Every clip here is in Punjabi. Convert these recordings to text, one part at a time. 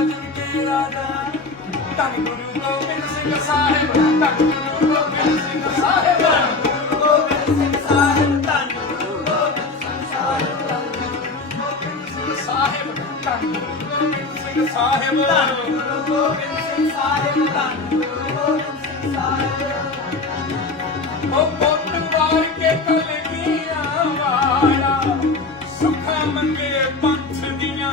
ਸਭ ਕੇ ਰਾਜਾ। ਧੰਨ ਗੁਰੂ ਗੋਬਿੰਦ ਸਿੰਘ ਸਾਹਿਬ, ਧੰਨ ਗੁਰੂ ਗੋਬਿੰਦ ਸਿੰਘ ਸਾਹਿਬ ਗੁਰੂ ਗੋਬਿੰਦ ਸਿੰਘ ਸਾਹਿਬ, ਧੰਨ ਗੁਰੂ ਗੋਬਿੰਦ ਸਿੰਘ ਸਾਹਿਬ, ਧੰਨ ਗੋਬਿੰਦ ਸਿੰਘ ਸਾਹਿਬ, ਧੰਨ ਗੁਰੂ ਗੋਬਿੰਦ ਸਿੰਘ ਸਾਹਿਬ, ਧੰਨ ਗੁਰੂ ਗੋਬਿੰਦ ਸਿੰਘ ਸਾਹਿਬ ਉਹ ਪੁੱਤ ਕੇ ਕਲਗੀਆਂ ਵਾਲਾ, ਸੁੱਖਾਂ ਮੰਗੇ ਪੰਥ ਦੀਆਂ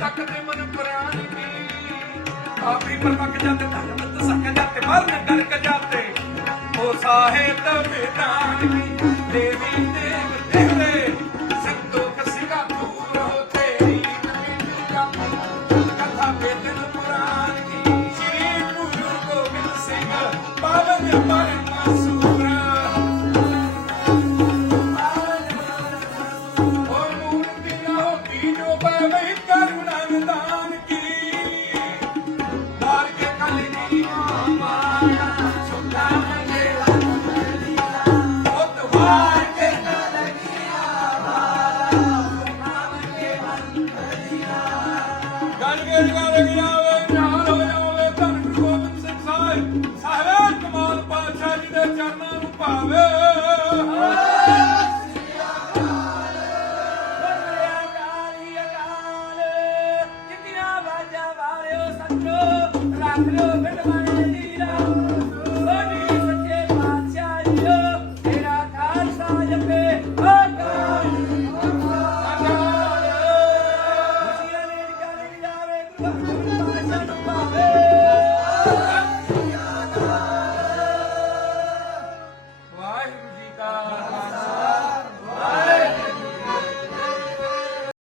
ਹੋਵਦੀ ਗੁੱਜੀ ਤੱਕ ਤੇ ਮਨ ਪ੍ਰਾਨ ਕੀ ਆਪੀ ਪਰਮਕ ਜਾਂਦੇ ਧਰਮ ਦਸਕ ਜਾਂਦੇ, ਮਰਨ ਕਰਕ ਜਾਂਦੇ। ਉਹ ਸਾਹਿਬ ਮੈਦਾਨ ਕੀ ਦੇਵੀ ਦੇਵ ਤੇਰੇ। ਸੰਤੋਖ ਕਮਾਲ ਪਾਤਸ਼ਾਹ ਜੀ ਦੇ ਚਰਨਾਂ